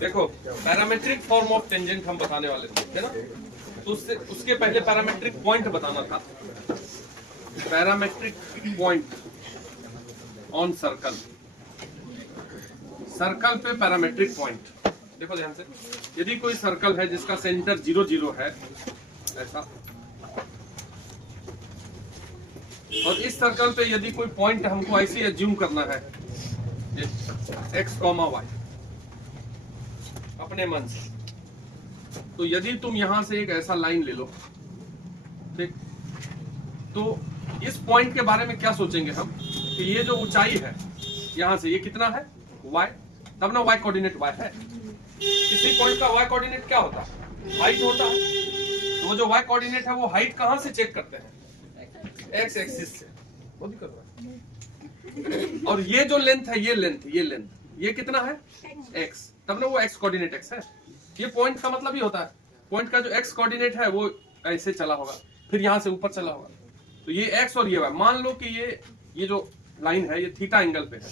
देखो parametric form of tangent हम बताने वाले थे, है ना? तो उसके पहले पैरामेट्रिक पॉइंट बताना था। Parametric point on circle, circle पे पैरामेट्रिक पॉइंट। देखो ध्यान से, यदि कोई सर्कल है जिसका सेंटर 0 0 है ऐसा, और इस सर्कल पे यदि कोई पॉइंट हमको ऐसे एज्यूम करना है x, y अपने मन से, तो यदि तुम यहां से एक ऐसा लाइन ले लो, ठीक, तो इस पॉइंट के बारे में क्या सोचेंगे हम कि ये जो ऊंचाई है यहां से, ये कितना है y, तब ना y कोऑर्डिनेट y है। किसी पॉइंट का y कोऑर्डिनेट क्या होता है? हाइट होता है। तो वो जो y कोऑर्डिनेट है वो हाइट कहां से चेक करते हैं? x एक्सिस से। वो भी कर रहा है। और ये जो लेंथ है, ये लेंथ ये कितना है? x, तब ना वो x कोऑर्डिनेट x है। ये पॉइंट का मतलब ही होता है, पॉइंट का जो x कोऑर्डिनेट है वो ऐसे चला होगा, फिर यहां से ऊपर चला होगा। तो ये x और ये y, मान लो कि ये जो लाइन है ये थीटा एंगल पे है,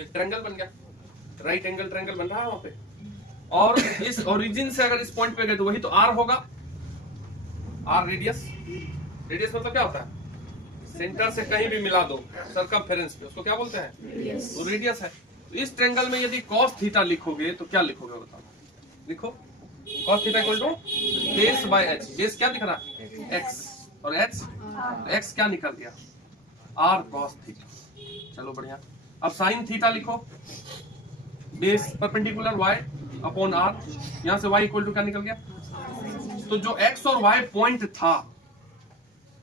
एक ट्रायंगल बन गया, राइट एंगल ट्रायंगल बन रहा है वहां पे। और इस ओरिजिन से अगर इस पॉइंट पे गए तो वही तो r होगा, r रेडियस। रेडियस मतलब क्या होता है? सेंटर से कहीं भी मिला दो सर्कमफेरेंस पे, उसको क्या बोलते हैं? तो रेडियस है। तो इस ट्रायंगल में यदि cos थीटा लिखोगे तो क्या लिखोगे बताओ? लिखो cos theta equal to base by h। Base क्या दिख रहा है? x, और x क्या निकल गया? r cos theta. चलो बढ़िया। अब sin थीटा लिखो, base perpendicular y upon r, यहां से y इक्वल टू क्या निकल गया? तो जो x और y पॉइंट था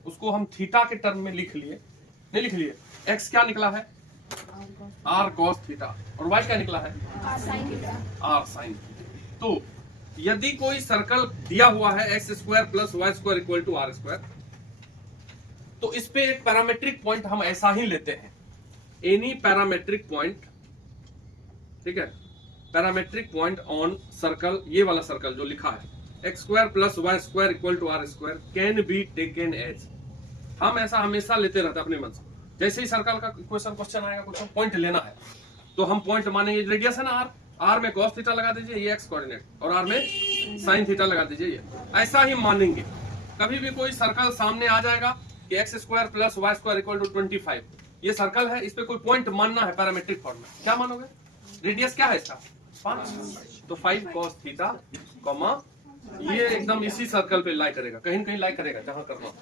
उसको हम थीटा के टर्म में लिख लिए, नहीं लिख लिए? x क्या निकला है? r cos थीटा, और y क्या निकला है? r sin theta. तो यदि कोई सर्कल दिया हुआ है x square plus y square equal to r square, तो इस पे एक पैरामेट्रिक पॉइंट हम ऐसा ही लेते हैं, एनी पैरामेट्रिक पॉइंट, ठीक है? पैरामेट्रिक पॉइंट ऑन सर्कल, ये वाला सर्कल जो लिखा है x square plus y square equal to r square can be taken as. हम ऐसा हमेशा लेते रहते हैं अपने मन से। जैसे ही सर्कल का क्वेश्चन आएगा, कुछ पॉइंट लेना है, तो हम पॉइंट मानेंगे, रेडियस है ना आर में cos थीटा लगा दीजिए, ये x कोऑर्डिनेट, और r में sin थीटा लगा दीजिए, ये ऐसा ही मानेंगे। कभी भी कोई सर्कल सामने आ जाएगा कि x square plus y square equal to 25, ये सर्कल है, इस पे कोई पॉइंट मानना है पैरामेट्रिक फॉर्म में, क्या मानोगे? रेडियस क्या है इसका? 5, तो 5 cos थीटा कॉमा, ये एकदम इसी सर्कल पे लाई करेगा, कहीं कहीं लाई करेगा जहां करना।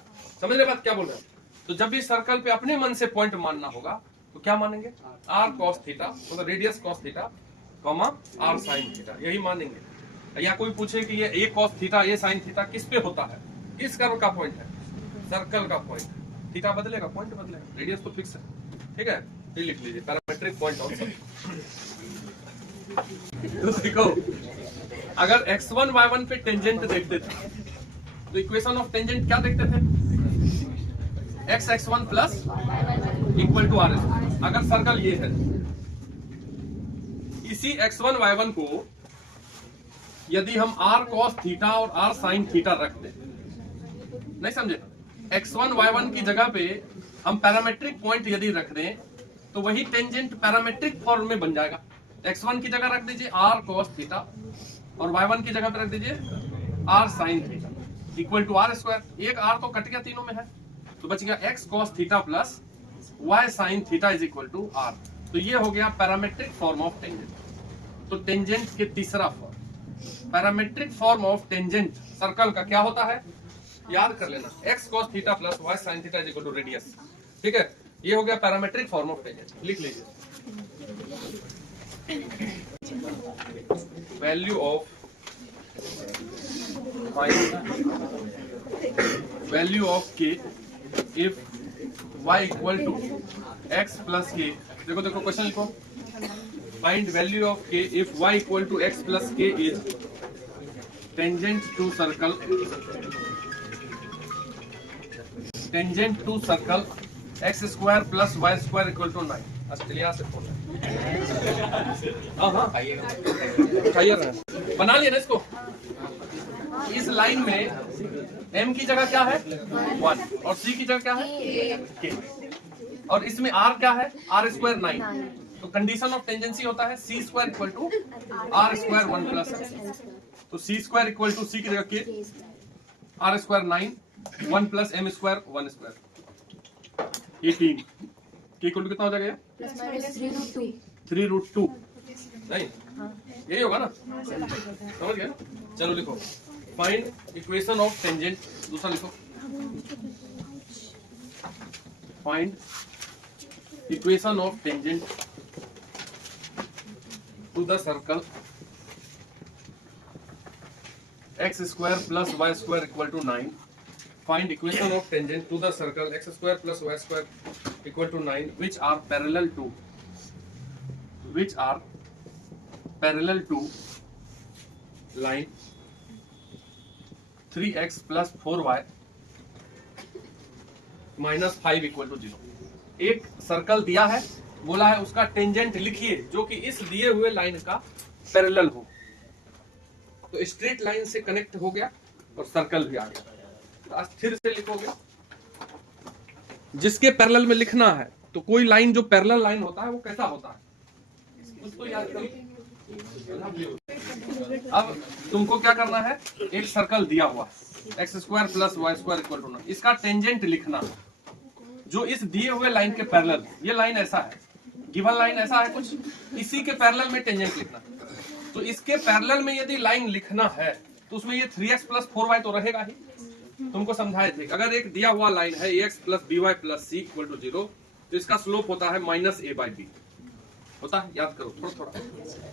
समझ रहे बात क्या बोल रहे हैं? तो जब भी सर्कल पे अपने मन से पॉइंट मानना होगा तो क्या मानेंगे? r cos थीटा, मतलब radius cos theta comma r sin theta, यही मानेंगे। या कोई पूछे कि ये cos थीटा ये sin थीटा किस पे होता है, किस कर्व का पॉइंट है? सर्कल का पॉइंट। थीटा बदलेगा, पॉइंट बदलेगा, रेडियस तो फिक्स है, ठीक है? ये लिख लीजिए पैरामेट्रिक पॉइंट ऑन सर्कल। देखो अगर x1 y1 पे टेंजेंट देखते थे तो इक्वेशन ऑफ टेंजेंट क्या देखते थे? x1 plus equal to r। अगर सर्कल ये है, इसी x1 y1 को यदि हम r cos थीटा और r sin थीटा रख दें, नहीं समझे? x1 y1 की जगह पे हम पैरामेट्रिक पॉइंट यदि रख दें तो वही टेंजेंट पैरामेट्रिक फॉर्म में बन जाएगा। x1 की जगह रख दीजिए r cos थीटा, और y1 की जगह पे रख दीजिए r sin theta equal to r square. एक r तो कट गया तीनों में है, तो बच गया x cos theta plus y sin theta is equal to r। तो ये हो गया पैरामेट्रिक फॉर्म ऑफ टेंजेंट। तो टेंजेंट के तीसरा form, parametric form of tangent circle का क्या होता है? याद कर लेना, x cos theta plus y sin theta is equal to radius, ठीक है? ये हो गया पैरामेट्रिक फॉर्म ऑफ टेंजेंट। लिख लीजिए, value of k if y equal to x plus k। देखो क्वेश्चन लिखो, find value of k if y equal to x plus k is tangent to circle x square plus y square equal to 9। Australia से phone बना लिया ना इसको। इस line में m की जगह क्या है? 1, और c की जगह क्या है? k, और इसमें r क्या है? r square 9। तो कंडीशन ऑफ टेंजेंसी होता है c square equal to r square 1 plus m. तो c square equal to c की जगह के, r square 9, 1 plus m square 1 square 18 के इक्वल टू कितना हो जाएगा? 3√2 नहीं, यही होगा ना, समझ गए? चलो लिखो, फाइंड इक्वेशन ऑफ टेंजेंट, दूसरा लिखो, find equation of tangent to the circle x square plus y square equal to 9. Find equation of tangent to the circle x square plus y square equal to 9 which are parallel to line 3x plus 4y minus 5 equal to 0. एक circle दिया है, बोला है उसका tangent लिखिए जो कि इस दिए हुए लाइन का पैरेलल हो। तो स्ट्रेट लाइन से कनेक्ट हो गया और सर्कल भी आ गया। स्थिर से लिखोगे, जिसके पैरेलल में लिखना है, तो कोई लाइन जो पैरेलल लाइन होता है वो कैसा होता है उसको याद करो। अब तुमको क्या करना है, एक सर्कल दिया हुआ x square plus y square equal to 9, इसका टेंजेंट लिखना जो इस दिए हुए लाइन के पैरेलल, ये लाइन ऐसा है, गिवन लाइन ऐसा है कुछ, इसी के पैरेलल में टेंजेंट लिखना। तो इसके पैरेलल में यदि लाइन लिखना है तो उसमें ये 3x प्लस 4y तो रहेगा ही। तुमको समझाए थे, अगर एक दिया हुआ लाइन है ax plus by plus c equal to 0, तो इसका स्लोप होता है माइनस a बाई बी, होता है, याद करो थोड़ा थोड़ा।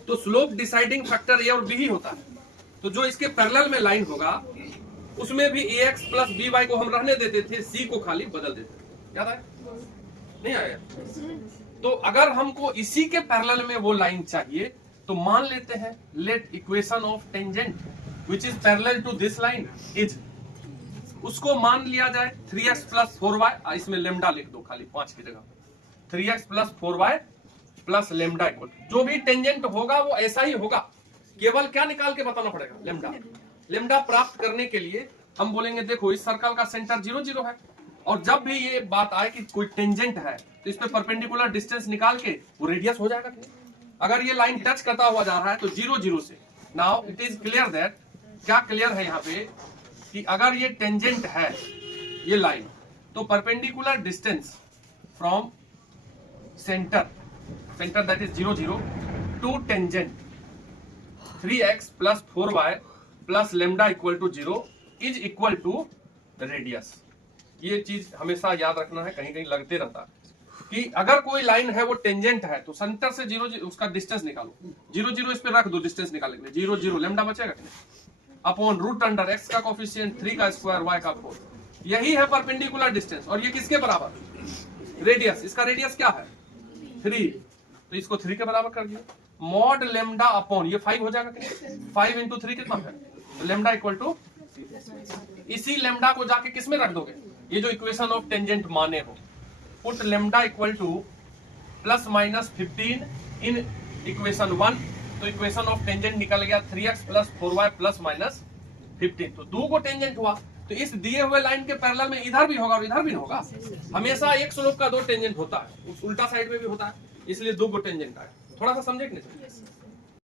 तो स्लोप डिसाइडिंग फैक्टर a और b ही होता है। तो जो इसके पैरेलल में लाइन होगा उसमें भी ax प्लस by को हम रहने देते थे, c को खाली बदल देते थे। याद आया? नहीं आया? तो अगर हमको इसी के पैरेलल में वो लाइन चाहिए तो मान लेते हैं let equation of tangent which is parallel to this line is, उसको मान लिया जाए 3x प्लस 4y, इसमें लेमडा लिख दो खाली 5 की जगह, 3x plus 4y plus lambda equal, जो भी टेंजेंट होगा वो ऐसा ही होगा, केवल क्या निकाल के बताना पड़ेगा, लेमडा। लेमडा प्राप्त करने के लिए हम बोलेंगे देखो इस सर्कल का सेंटर 0 0 है, और जब भी ये बात आए कि कोई टेंजेंट है तो इस पे परपेंडिकुलर डिस्टेंस निकाल के वो रेडियस हो जाएगा। अगर ये लाइन टच करता हुआ जा रहा है तो 0 0 से, now it is clear that, क्या क्लियर है यहाँ पे कि अगर ये टेंजेंट है ये लाइन, तो perpendicular distance from centre that is 0 0 to tangent 3x plus 4y plus lambda equal to 0 is equal to radius. ये चीज हमेशा याद रखना है, कहीं कहीं लगते रहता है कि अगर कोई लाइन है वो टेंजेंट है तो सेंटर से 0 0 उसका डिस्टेंस निकालो, 0 0 इस पे रख दो डिस्टेंस निकालने के लिए, 0 0 लेमडा बचेगा कि नहीं, अपॉन रूट अंडर x का कोफिशिएंट 3 का स्क्वायर y का 4, यही है परपेंडिकुलर डिस्टेंस। और ये किसके बराबर, रेडियस, इसका रेडियस क्या है 3, तो इसको 3 के बराबर कर दिया, मॉड लेमडा अपॉन ये 5 हो जाएगा कि नहीं, 5 इंटू 3 कितना है, तो लेमडा इक्वल टू, इसी लेमडा को जाके किस में रख दोगे, ये जो इक्वेशन ऑफ टेंजेंट माने हो, put lambda equal two plus minus 15 in equation 1, तो इक्वेशन ऑफ टेंजेंट निकल गया 3x plus 4y plus minus 15। तो 2 को टेंजेंट हुआ, तो इस दिए हुए लाइन के पैरेलल में इधर भी होगा और इधर भी होगा। हमेशा एक स्लोप का 2 टेंजेंट होता है, उस उल्टा साइड में भी होता है, इसलिए 2 को टेंजेंट आया। थोड़ा सा समझे कि नहीं?